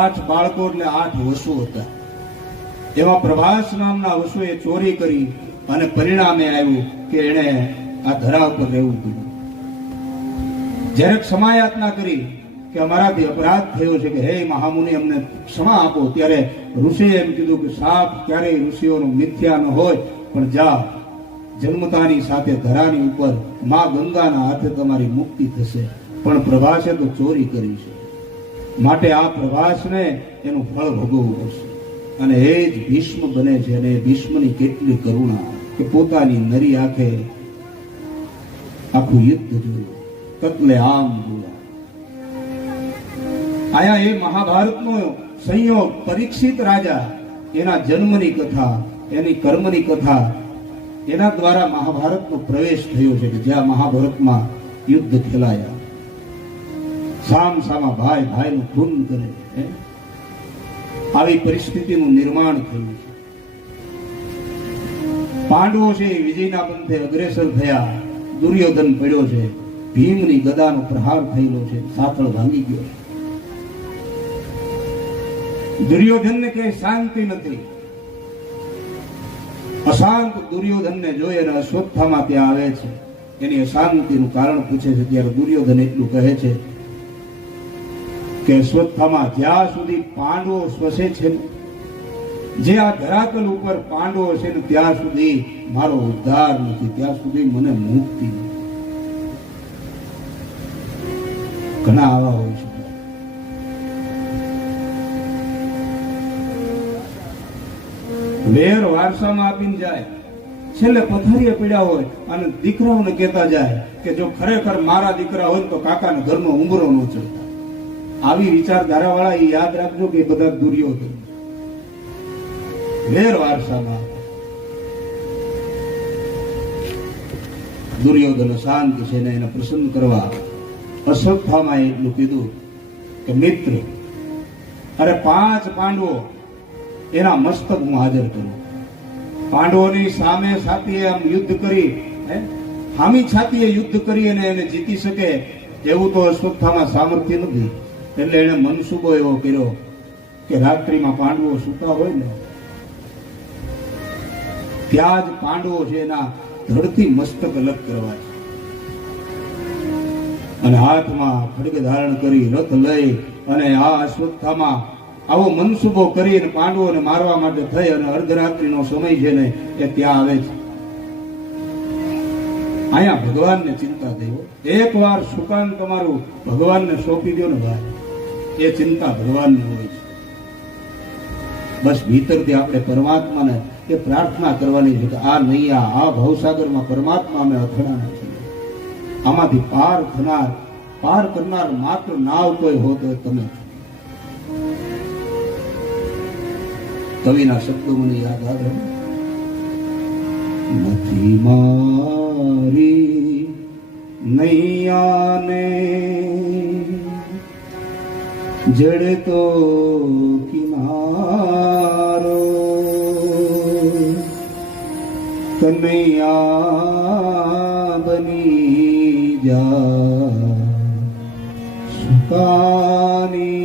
8 બાળકો એટલે 8 વસુ હતા. એમાં પ્રભાસ નામના વસુએ ચોરી કરી અને પરિણામે આવ્યું કે એણે આ ધરા ઉપર રહેવું પડ્યું. જ્યારે ક્ષમાયાચના કરી કે અમારાથી અપરાધ થયો છે કે હે મહામુનિ અમને ક્ષમા આપો, ત્યારે ઋષિએ એમ કીધું કે સાપ ક્યારેય ઋષિઓનો મિથ્યા ન હોય, પણ જા જન્મતાની સાથે ધરાની ઉપર મા ગંગાના હાથે તમારી મુક્તિ થશે. પણ પ્રભાસે તો ચોરી કરી છે, માટે આ પ્રભાસને એનું ફળ ભોગવવું પડશે. અને એ જ ભીષ્મ બને છે. અને ભીષ્મની કેટલી કરુણા કે પોતાની નરી આંખે આખું યુદ્ધ જોયું, કતલે આમ જોયા. આયા એ મહાભારતનો સંયોગ પરીક્ષિત રાજા, એના જન્મની કથા, એની કર્મની કથા, એના દ્વારા મહાભારતનો પ્રવેશ થયો છે કે જ્યાં મહાભારતમાં યુદ્ધ ખેલાયા, સામ સામા ભાઈ ભાઈનું ખૂન કરે, આવી પરિસ્થિતિનું નિર્માણ થયું છે. પાંડવો છે વિજયના પંથે અગ્રેસર થયા, દુર્યોધન પડ્યો છે, ભીમની ગદાનો પ્રહાર થયેલો છે, સાથળ ભાંગી ગયો છે. દુર્યોધનને ક્યાંય શાંતિ નથી. અશાંત દુર્યોધનને જોઈ અને અશ્વત્થામા ત્યાં આવે છે, એની અશાંતિનું કારણ પૂછે છે. ત્યારે દુર્યોધન એટલું કહે છે કે અશ્વત્થામા, જ્યાં સુધી પાંડવો સ્વસે છે ને, જે આ ધરાતલ ઉપર પાંડવો છે ને, ત્યાં સુધી મારો ઉદ્ધાર નથી, ત્યાં સુધી મને મુક્તિ નથી. ઘણા આવા હોય છે. વેર વારસામાં આપીને જાય, છેલ્લે પથારીએ પીડ્યા હોય અને દીકરાઓને કહેતા જાય કે જો ખરેખર મારા દીકરા હોય તો કાકાને ઘરનો ઉંબરો ન ચડતા. આવી વિચારધારા વાળા એ યાદ રાખજો કે બધા દુર્યોધન વેર વારસામાં. દુર્યોધન શાંત છે ને એને પ્રસન્ન કરવા અશ્વત્થામાએ એટલું કીધું કે મિત્ર, અરે 5 પાંડવો એના મસ્તક હું હાજર કરું. પાંડવોની સામે છાતીએ આમ યુદ્ધ કરી, હામી છાતીએ યુદ્ધ કરી અને એને જીતી શકે એવું તો અશ્વત્થામાં સામર્થ્ય નથી. એટલે એને મનસુબો એવો કર્યો કે રાત્રિમાં પાંડવો સૂતા હોય ને ત્યાં જ પાંડવો છે એના ધડથી મસ્તક અલગ કરવા છે. અને હાથમાં ખડગ ધારણ કરી રથ લઈ અને આ અશ્વત્થામાં આવો મનસુબો કરીને પાંડવોને મારવા માટે થઈ અને અર્ધરાત્રિનો સમય છે ને એ ત્યાં આવે છે. અહીંયા ભગવાનને ચિંતા થઈ. એકવાર સુકાન તમારું ભગવાનને સોંપી દો ને ભાઈ, એ ચિંતા ભગવાનની હોય છે. બસ ભીતરથી આપણે પરમાત્માને એ પ્રાર્થના કરવાની છે કે આ નૈયા, આ ભવસાગરમાં પરમાત્મા અમે અથડાણા છીએ. આમાંથી પાર કરનાર માત્ર નાવ કોઈ હો તો તમે. કવિના શબ્દો મને યાદ આવે, નથી મારી નૈયાને જડતો કિનારો, કનૈયા બની જા સુકાની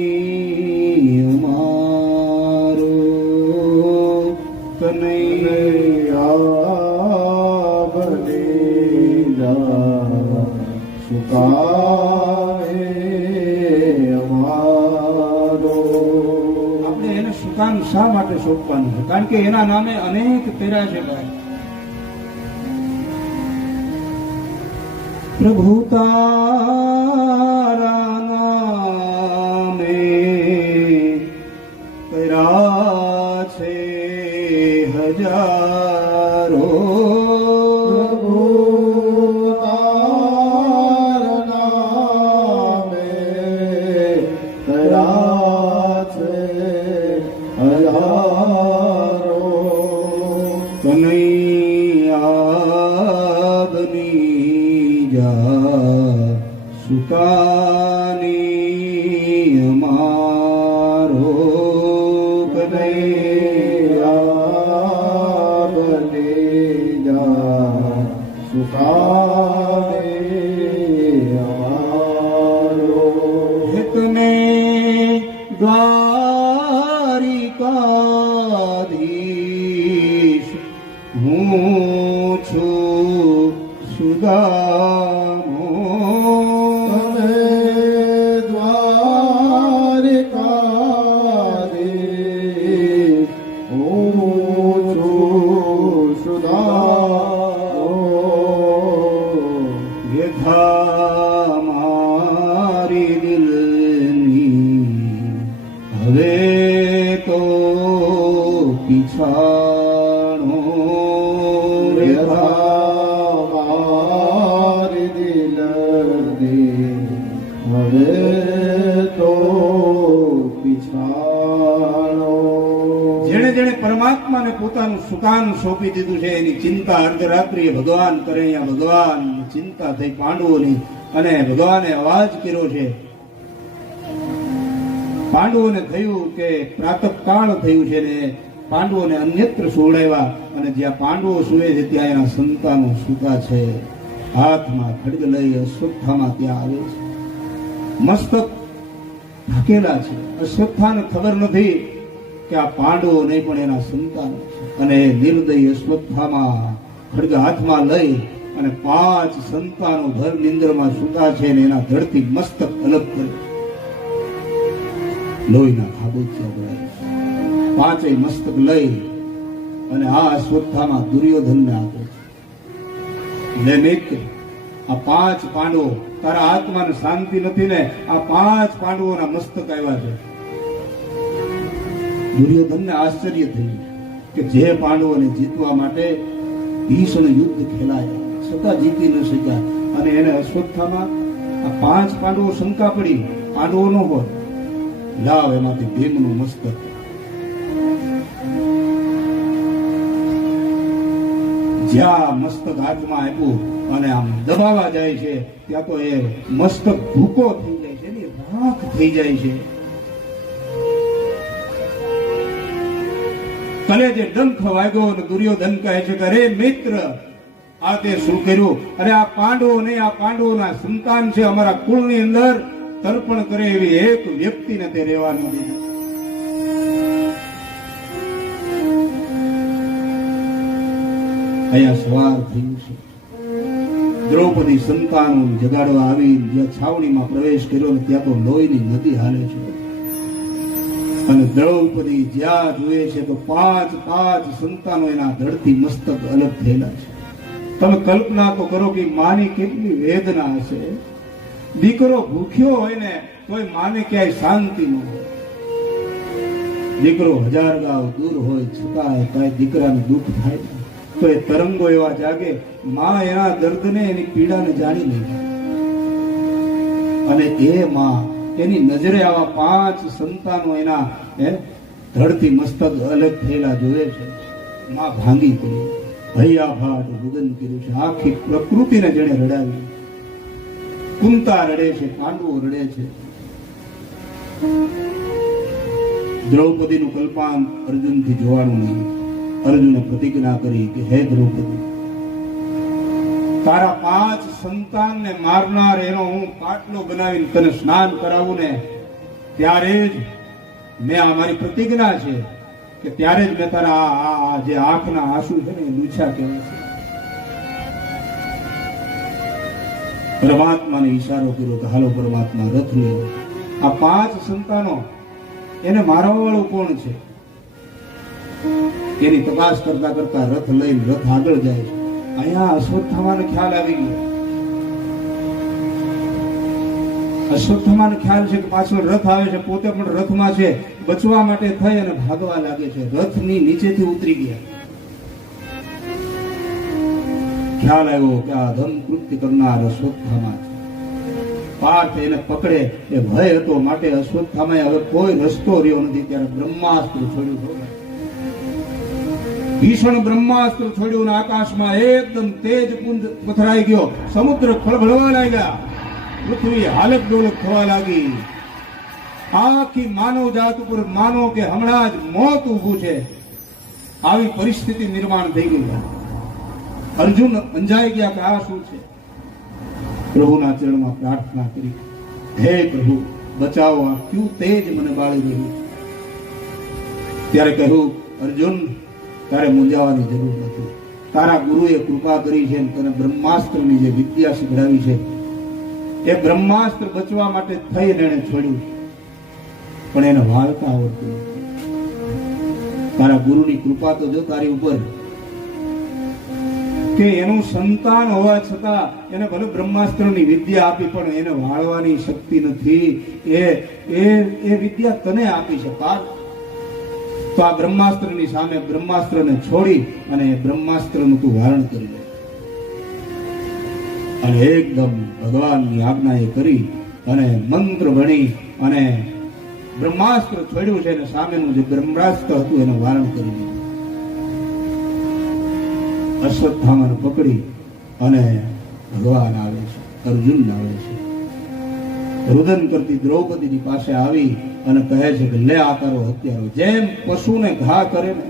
અમારો, કનૈયા બની જા સુકાની અમારો. આપણે એને સુકાન શા માટે સોંપવાનું છે? કારણ કે એના નામે અનેક તેરા છે ભાઈ. પ્રભુ તારા નામે કર્યા છે હજારો, પ્રભુ તારા નામે કર્યા છે હજારો, કનૈયા બની જા સુકાની અમારો, કનૈયા દ્વારિકાધીશ હું છું સુદામો દ્વારિકાધીશ હું છું સુદામો વ્યથા મારી દિલની હવે તો પીછાણો મારી દિલની હવે તો પીછાણો. જેણે જેણે પરમાત્માને પોતાનું સુકાન સોંપી દીધું છે એની ચિંતા અર્ધરાત્રિએ ભગવાન કરે. અહીંયા ભગવાન ચિંતા થઈ પાંડવોની અને ભગવાને અવાજ કર્યો છે. પાંડવોને થયું કે પ્રાતઃકાળ થયું છે ને પાંડવોને અન્યત્ર સોડાવ્યા અને જ્યાં પાંડવો સુવે છે ત્યાં એના સંતાનો સૂતા છે. હાથમાં ખડગ લઈ અશ્વત્થામાં ત્યાં આવે છે. મસ્તક ઢાકેલા છે. અશ્વત્થાને ખબર નથી કે આ પાંડવો નહીં પણ એના સંતાનો છે. અને નિર્દય અશ્વત્થામાં ખડગ હાથમાં લઈ અને 5 સંતાનો ભર નિંદ્રમાં સૂતા છે ને એના ધડથી મસ્તક અલગ કરે. લોહીના ખાબોચિયા ભરાય. 5 મસ્તક લઈ અને આ અશ્વત્થામાં દુર્યોધનને આપે છે. લે મિત્ર, આ 5 પાંડવો, તારા આત્માને શાંતિ નથી ને, આ 5 પાંડવોના મસ્તક આવ્યા છે. દુર્યોધનને આશ્ચર્ય થયું કે જે પાંડવોને જીતવા માટે ભીષણ યુદ્ધ ખેલાયા છતાં જીતી ન શક્યા અને એને અશ્વત્થામાં આ 5 પાંડવો શંકા પડી પાંડવો નો હોય. લાવ એમાંથી ભીમનું મસ્તક. જ્યાં મસ્તક હાથમાં આપ્યું અને આમ દબાવવા જાય છે ત્યાં તો એ મસ્તક ભૂકો થઈ જાય છે ને રાખ થઈ જાય છે. કલેજે ડંખ વાગ્યો અને દુર્યોધન કહે છે કે અરે મિત્ર, આ તે શું કર્યું? અરે આ પાંડવો નહીં, આ પાંડવોના સંતાન છે. અમારા કુળની અંદર તર્પણ કરે એવી એક વ્યક્તિને તે રહેવા ન દીધું. અહીંયા સવાર થયું છે. દ્રૌપદી સંતાનો જગાડવા આવી જ્યાં છાવણીમાં પ્રવેશ કર્યો ને ત્યાં તો લોહીની નદી હાલે છે. અને દ્રૌપદી જ્યાં જુએ છે તો 5 સંતાનો એના ધડથી મસ્તક અલગ થયેલા છે. તમે કલ્પના તો કરો કે માની કેટલી વેદના હશે. દીકરો ભૂખ્યો હોય ને તોય માને ક્યાંય શાંતિ ન હોય. દીકરો 1000 ગાંવ દૂર હોય છતાં કાંઈ દીકરાને દુઃખ થાય તો એ તરંગો એવા જાગે. માં એના દર્દને એની પીડાને જાણી લે અને એ માં એની નજરે આવા 5 સંતાનો એના ધડથી મસ્તક અલગ થયેલા જોવે છે. માં ભાંગી પડી, ભૈયા ભાટ રુદન કર્યું છે. આખી પ્રકૃતિને જેણે રડાવી. કુંતા રડે છે, પાંડવો રડે છે. દ્રૌપદીનું કલ્પાન અર્જુનથી જોવાનું નહીં. અર્જુને પ્રતિજ્ઞા કરી કે હે દ્રૌપદી, તારા 5 સંતાનને મારનાર એનો હું પાટલો બનાવીને તને સ્નાન કરાવું ને ત્યારે જ મેં આ મારી પ્રતિજ્ઞા છે કે ત્યારે જ મેં તારા આ જે આંખના આંસુ છે ને એ લૂછા કહેવાય છે. પરમાત્માને ઈશારો કર્યો કે હાલો પરમાત્મા રથ લ્યો. આ 5 સંતાનો એને મારવા વાળું કોણ છે એની તપાસ કરતા કરતા રથ લઈને રથ આગળ જાય છે. અહીંયા અશ્વત્થામાનો ખ્યાલ આવી ગયો. અશ્વત્થામાનો ખ્યાલ છે કે પાછળ રથ આવે છે, પોતે પણ રથમાં છે. બચવા માટે થઈ અને ભાગવા લાગે છે. રથની નીચેથી ઉતરી ગયા. ખ્યાલ આવ્યો કે આ ધમ કૃત્ય કરનાર અશ્વત્થામા છે. પાર્થ એને પકડે એ ભય હતો માટે અશ્વત્થામાએ હવે કોઈ રસ્તો રહ્યો નથી. ત્યારે બ્રહ્માસ્ત્ર છોડ્યું. ભીષણ બ્રહ્માસ્ત્ર છોડ્યું. આકાશમાં એકદમ તેજ પુંજ પથરાઈ ગયો. સમુદ્ર ખળભળવા લાગ્યા. પૃથ્વી હાલત ડોલત થવા લાગી. આખી માનવ જાત ઉપર માનો કે હમણાં જ મોત ઊભું છે આવી પરિસ્થિતિ નિર્માણ થઈ ગઈ. અર્જુન અંજાઈ ગયા કે આ શું છે. પ્રભુના ચરણમાં પ્રાર્થના કરી, હે પ્રભુ બચાવો, આ ક્યું તેજ મને બાળી રહ્યું છે. ત્યારે કહ્યું, અર્જુન, તારે મૂંઝાવાની જરૂર નથી. તારા ગુરુએ કૃપા કરી છે, તને બ્રહ્માસ્ત્રની જે વિદ્યા શીખડાવી છે, એ બ્રહ્માસ્ત્ર બચવા માટે થઈને એને છોડ્યું, પણ એને વાળતા આવડતું નથી. તારા ગુરુની કૃપા તો જો તારી ઉપર, કે એનું સંતાન હોવા છતાં એને ભલે બ્રહ્માસ્ત્રની વિદ્યા આપી, પણ એને વાળવાની શક્તિ નથી. એ વિદ્યા તને આપી છે પાર્થ. તો આ બ્રહ્માસ્ત્રની સામે બ્રહ્માસ્ત્રને છોડી અને બ્રહ્માસ્ત્રનું તું વારણ કરી લે. અને એકદમ ભગવાનની આજ્ઞા એ કરી અને મંત્ર ભણી અને બ્રહ્માસ્ત્ર છોડ્યું છે અને સામેનું જે બ્રહ્માસ્ત્ર હતું એને વારણ કરી દીધું. અશ્વત્થામાને પકડી અને ભગવાન આવે છે, અર્જુન આવે છે. રુદન કરતી દ્રૌપદીની પાસે આવી અને કહે છે કે લે આ તારો હત્યારો. જેમ પશુને ઘા કરે ને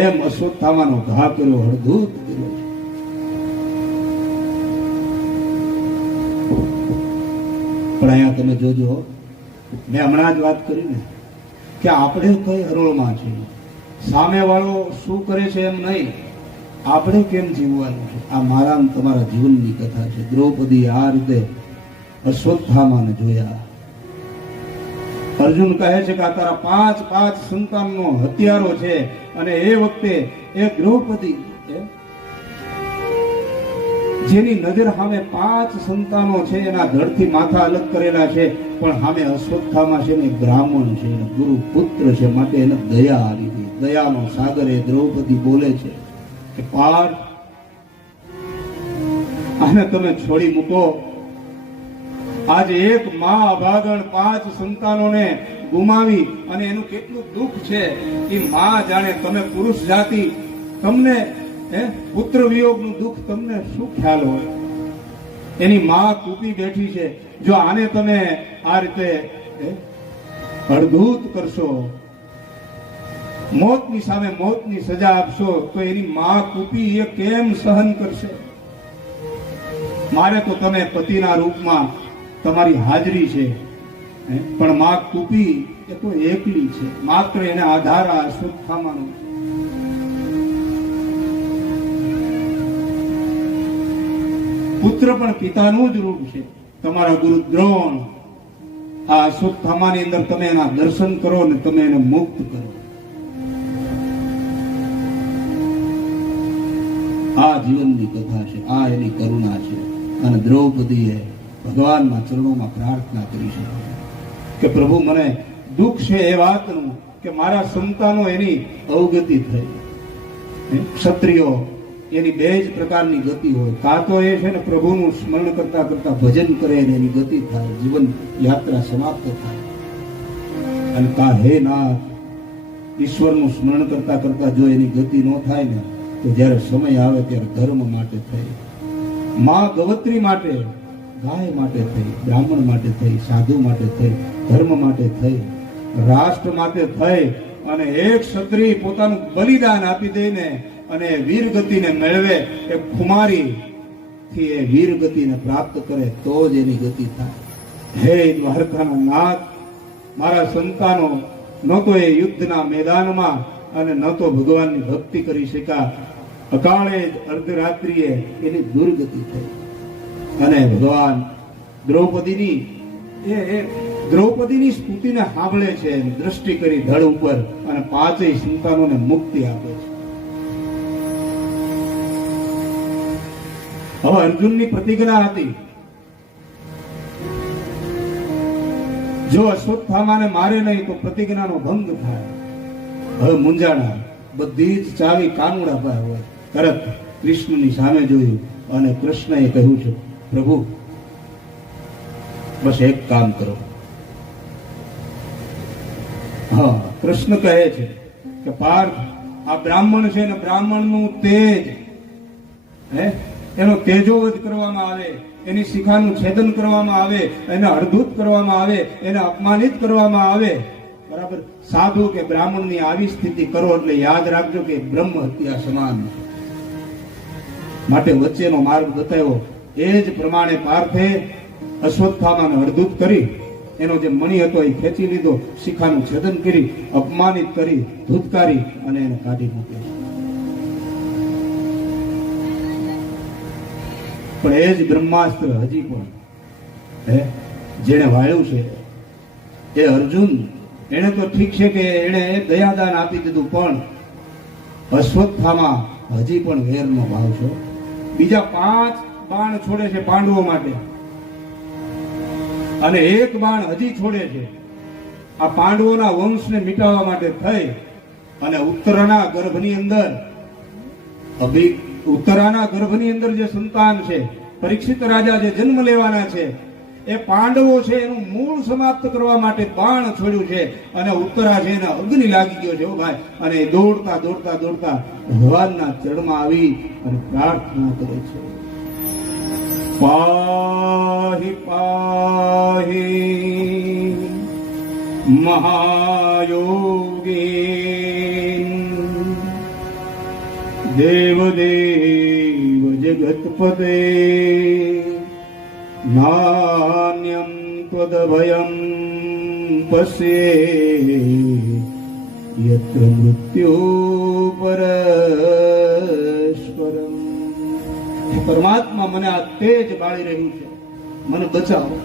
એમ અશ્વત્થામાનો ઘા કર્યો, હળધૂત કર્યો છે. પણ અહીંયા તમે જોજો, મેં હમણાં જ વાત કરી ને કે આપણે કઈ હરોળમાં છે, સામે વાળો શું કરે છે એમ નહીં, આપણે કેમ જીવવાનું છે. આ મારા તમારા જીવનની કથા છે. દ્રૌપદી આ રીતે અશ્વત્થામાને જોયા. અર્જુન કહે છે કે આ તારા 5 સંતાનનો હત્યારો છે. અને એ વખતે એ દ્રૌપદી જેની નજર સામે 5 સંતાનો છે, એના ધડથી માથા અલગ કરેલા છે, પણ સામે અશ્વત્થામા છે ને બ્રાહ્મણ છે, ગુરુ પુત્ર છે, માટે એને દયા આવી ગઈ. દયાનો સાગર એ દ્રૌપદી બોલે છે કે પાર્થ, આને તમે છોડી મૂકો. આજે એક માં અભાગણ 5 સંતાનોને ગુમાવી અને એનું કેટલું દુઃખ છે એ માં જાણે. તમે પુરુષ જાતિ, તમને પુત્ર વિયોગનું દુઃખ તમને શું ખ્યાલ હોય. એની માં કૂપી બેઠી છે. જો આને તમે આ રીતે અડધૂત કરશો, મોતની સામે મોતની સજા આપશો, તો એની માં કૂપી એ કેમ સહન કરશે. મારે તો તમે પતિના રૂપમાં તમારી હાજરી છે, પણ માં કૂપી એ તો એકલી છે. માત્ર એને આધાર આ અશ્વત્થામાનો. પુત્ર પણ પિતાનું જ રૂપ છે. તમારા ગુરુ દ્રોણ આ અશ્વત્થામાની અંદર તમે એના દર્શન કરો ને તમે એને મુક્ત કરો. આ જીવનની કથા છે, આ એની કરુણા છે. અને દ્રૌપદીએ ભગવાનના ચરણોમાં પ્રાર્થના કરી છે કે પ્રભુ, મને દુઃખ છે એ વાતનું કે મારા સંતાનો એની અવગતિ થઈ. ક્ષત્રિયો એની 2 જ પ્રકારની ગતિ હોય. કાં તો એ છે ને પ્રભુનું સ્મરણ કરતા કરતા ભજન કરે ને એની ગતિ થાય, જીવન યાત્રા સમાપ્ત થાય. અને કાં હે નાથ, ઈશ્વરનું સ્મરણ કરતા કરતા જો એની ગતિ ન થાય ને, તો જ્યારે સમય આવે ત્યારે ધર્મ માટે થઈ, માં ગવત્રી માટે, ગાય માટે થઈ, બ્રાહ્મણ માટે થઈ, સાધુ માટે થઈ, ધર્મ માટે થઈ, રાષ્ટ્ર માટે થઈ. અને એક ક્ષત્રિય પોતાનું બલિદાન આપી દઈને અને વીર ગતિને મેળવે, એ ખુમારી થી એ વીર ગતિને પ્રાપ્ત કરે તો જ એની ગતિ થાય. હે દ્વારકાના નાથ, મારા સંતાનો ન તો એ યુદ્ધના મેદાનમાં અને ન તો ભગવાનની ભક્તિ કરી શક્યા. અકાળે જ અર્ધરાત્રિએ એની દુર્ગતિ થઈ. અને ભગવાન દ્રૌપદીની સ્તુતિને સાંભળે છે, દ્રષ્ટિ કરી ધડ ઉપર અને 5 સંતાનોને મુક્તિ આપે છે. હવે અર્જુનની પ્રતિજ્ઞા હતી, જો અશ્વત્થામાને મારે નહીં તો પ્રતિજ્ઞાનો ભંગ થાય. હવે મૂંઝાણા, બધી જ ચાવી કાનુડા પાસે હોય. તરત કૃષ્ણની સામે જોયું અને કૃષ્ણએ કહ્યું છે, પ્રભુ બસ એક કામ કરો. હા, કૃષ્ણ કહે છે કે પાર્થ, આ બ્રાહ્મણ છે ને બ્રાહ્મણનું તેજ એનો તેજોવધ કરવામાં આવે, એની શિખાનું છેદન કરવામાં આવે, એને અડધૂત કરવામાં આવે, એને અપમાનિત કરવામાં આવે. બરાબર, સાધુ કે બ્રાહ્મણની આવી સ્થિતિ કરો એટલે યાદ રાખજો કે બ્રહ્મ હત્યા સમાન. માટે વચ્ચેનો માર્ગ બતાવ્યો. એ જ પ્રમાણે પાર્થે અશ્વત્થામાને અડધૂત કરી એનો જે મણી હતો એ ખેંચી લીધો, શિખાનું છેદન કરી, અપમાનિત કરી, ધૂતકારી અને એને કાઢી મૂક્યો. પણ એ જ બ્રહ્માસ્ત્ર હજી પણ જેને વાળ્યું છે એ અર્જુન, એને તો ઠીક છે કે એને દયાદાન આપી દીધું, પણ અશ્વત્થામા હજી પણ વેરનો ભાવ છે. બીજા 5 બાણ છોડે છે પાંડવો માટે અને 1 બાણ હજી છોડે છે આ પાંડવોના વંશને મિટાવવા માટે થઈ. અને ઉત્તરાના ગર્ભની અંદર જે સંતાન છે, પરીક્ષિત રાજા જે જન્મ લેવાના છે, એ પાંડવો છે એનું મૂળ સમાપ્ત કરવા માટે બાણ છોડ્યું છે. અને ઉત્તરા છે એને અગ્નિ લાગી ગયો છે ભાઈ. અને દોડતા દોડતા દોડતા ભગવાનના ચરણમાં આવી અને પ્રાર્થના કરે છે, પાહી પાહી મહાયોગી દેવદેવ જગતપદે નાન્યમ ત્વદભયમ પશ્યે યત્ર મૃત્યુ પરસ્પરમ. પરમાત્મા, મને આ તેજ બાળી રહ્યું છે, મને બચાવો.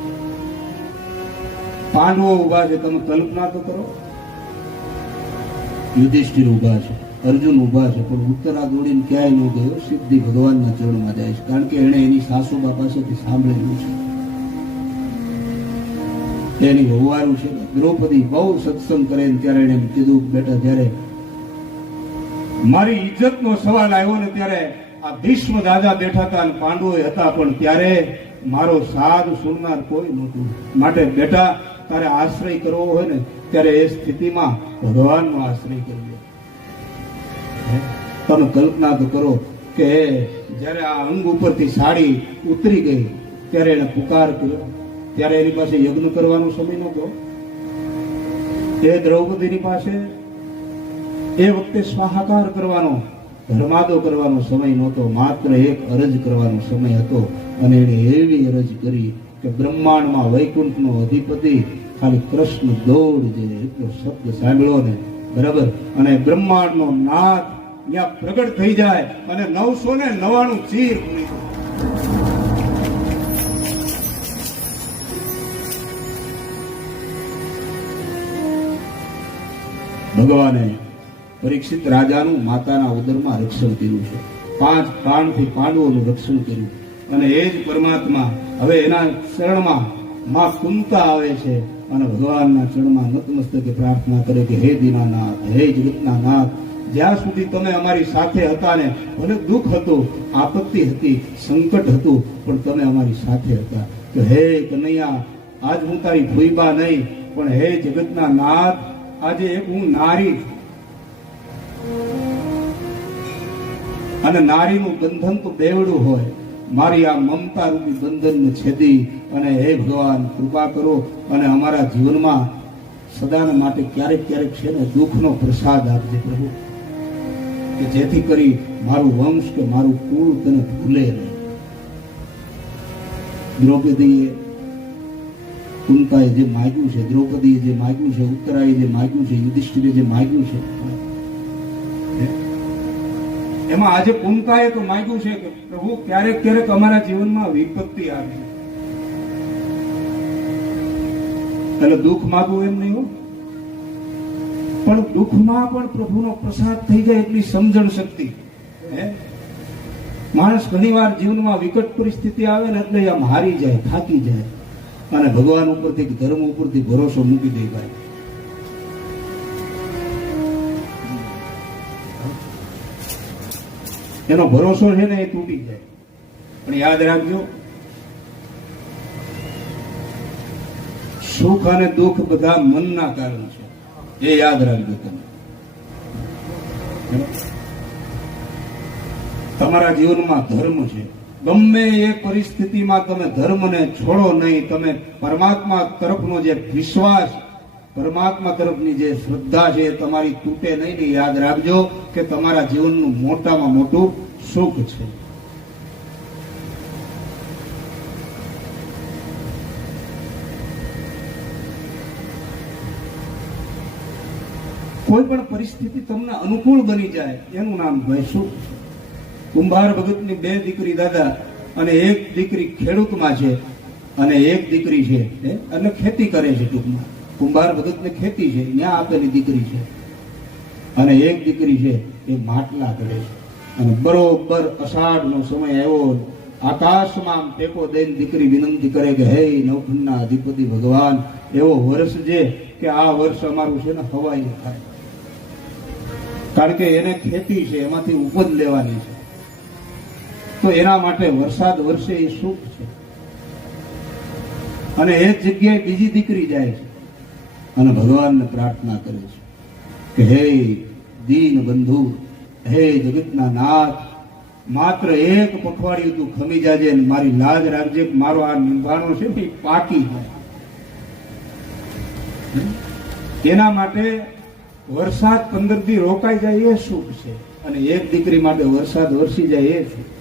પાંડવો ઉભા છે, તમે કલ્પના તો કરો. યુધિષ્ઠિર ઉભા છે, અર્જુન ઉભા છે, પણ ઉત્તરા દોડીને ક્યાંય ન ગયો, સીધી ભગવાનના ચરણમાં જાય છે. કારણ કે એને એની સાસુબા પાસેથી સાંભળેલું છે, એની વહુવારું છે. દ્રૌપદી બહુ સત્સંગ કરે ત્યારે એને કીધું, બેટા જ્યારે મારી ઇજ્જતનો સવાલ આવ્યો ને ત્યારે આ ભીષ્મ દાદા બેઠા હતા અને પાંડવો હતા, પણ ત્યારે મારો સાદ સુનનાર કોઈ નહોતું. માટે બેટા, તારે આશ્રય કરવો હોય ને ત્યારે એ સ્થિતિમાં ભગવાનનો આશ્રય કરવો. તમે કલ્પના તો કરો કે જ્યારે આ અંગ ઉપરથી સાડી ઉતરી ગઈ ત્યારે એને પુકાર કર્યો, ત્યારે એની પાસે યજ્ઞ કરવાનો સમય નહોતો. એ દ્રૌપદીની પાસે એ વખતે સ્વાહાકાર કરવાનો, ધર્માદો કરવાનો સમય નહોતો, માત્ર એક અરજ કરવાનો સમય હતો. અને એને એવી અરજ કરી કે બ્રહ્માંડમાં વૈકુંઠનો અધિપતિ ખાલી કૃષ્ણ દોડ જે એટલો શબ્દ સાંભળ્યો ને, બરાબર, અને બ્રહ્માંડનો નાથ ત્યાં પ્રગટ થઈ જાય અને 999 ચીર પૂરી. ભગવાને પરીક્ષિત રાજાનું માતાના ઉદરમાં રક્ષણ કર્યું છે, 5 બાણથી પાંડવોનું રક્ષણ કર્યું. અને એ જ પરમાત્મા હવે એના ચરણમાં માં કુંતા આવે છે અને ભગવાનના ચરણમાં નતમસ્તકે પ્રાર્થના કરે કે હે દીનાનાથ, હે જગતના નાથ, જ્યાં સુધી તમે અમારી સાથે હતા ને, ભલે દુઃખ હતું, આપત્તિ હતી, સંકટ હતું, પણ તમે અમારી સાથે હતા. તો હે કનૈયા, આજ હું તારી ફૂઈબા નહીં, પણ હે જગતના નાથ, આજે એક હું નારી અને નારીનું બંધન તો બેવડું હોય. મારી આ મમતા રૂપી બંધનને છેદી અને હે ભગવાન કૃપા કરો અને અમારા જીવનમાં સદાને માટે ક્યારેક ક્યારેક છે ને દુઃખનો પ્રસાદ આપજે પ્રભુ, કે જેથી કરી મારું વંશ કે મારું કુળ તને ભૂલે નહીં. દ્રૌપદીએ કુંતાએ જે માગ્યું છે, દ્રૌપદીએ જે માગ્યું છે, ઉત્તરાએ જે માગ્યું છે, યુધિષ્ઠિરે જે માગ્યું છે, એમાં આજે કુંતાએ તો માગ્યું છે કે પ્રભુ ક્યારેક ક્યારેક અમારા જીવનમાં વિપત્તિ આવે, એટલે દુઃખ માગવું એમ નહીં હો, પણ દુઃખમાં પણ પ્રભુનો પ્રસાદ થઈ જાય એટલી સમજણ શક્તિ. માણસ ઘણીવાર જીવનમાં વિકટ પરિસ્થિતિ આવે ને એટલે આમ હારી જાય, થાકી જાય અને ભગવાન ઉપરથી, ધર્મ ઉપરથી ભરોસો મૂકી દે. ભાઈ એનો ભરોસો છે ને એ તૂટી જાય. પણ યાદ રાખજો, સુખ અને દુઃખ બધા મનના કારણ છે, એ યાદ રાખજો. તમે તમારા જીવનમાં ધર્મ છે, ગમે એ પરિસ્થિતિમાં તમે ધર્મને છોડો નહીં. તમે પરમાત્મા તરફનો જે વિશ્વાસ, પરમાત્મા તરફની જે શ્રદ્ધા છે એ તમારી તૂટે નહીં. ને યાદ રાખજો કે તમારા જીવનનું મોટામાં મોટું સુખ છે. કોઈ પણ પરિસ્થિતિ તમને અનુકૂળ બની જાય એનું નામ ભાઈ સુખ. કુંભાર ભગતની 2 દીકરી દાદા, અને એક દીકરી ખેડૂતમાં છે અને એક દીકરી છે એટલે ખેતી કરે છે. ટૂંકમાં કુંભાર ભગતને ખેતી છે, ત્યાં આપેલી દીકરી છે, અને એક દીકરી છે એ માટલા કરે છે. અને બરોબર અષાઢનો સમય આવ્યો, આકાશમાં આમ ટેકો દઈને દીકરી વિનંતી કરે કે હે નવખંડના અધિપતિ ભગવાન, એવો વર્ષ છે કે આ વર્ષ અમારું છે ને હવાઈ થાય, કારણ કે એને ખેતી છે, એમાંથી ઉપજ લેવાની છે, તો એના માટે વરસાદ વરસે એ સુખ છે. અને એ જ જગ્યાએ બીજી દીકરી જાય છે અને ભગવાનને પ્રાર્થના કરે છે કે હે દીન બંધુ, હે જગતના નાથ, માત્ર એક પખવાડિયું તું ખમી જાજે અને મારી લાજ રાખજે, મારો આ નિંભાણો છે ને એ પાકી જાય. એના માટે વરસાદ 15 દી રોકાઈ જાય એ સુખ છે, અને એક દીકરી માટે વરસાદ વરસી જાય એ સુખ.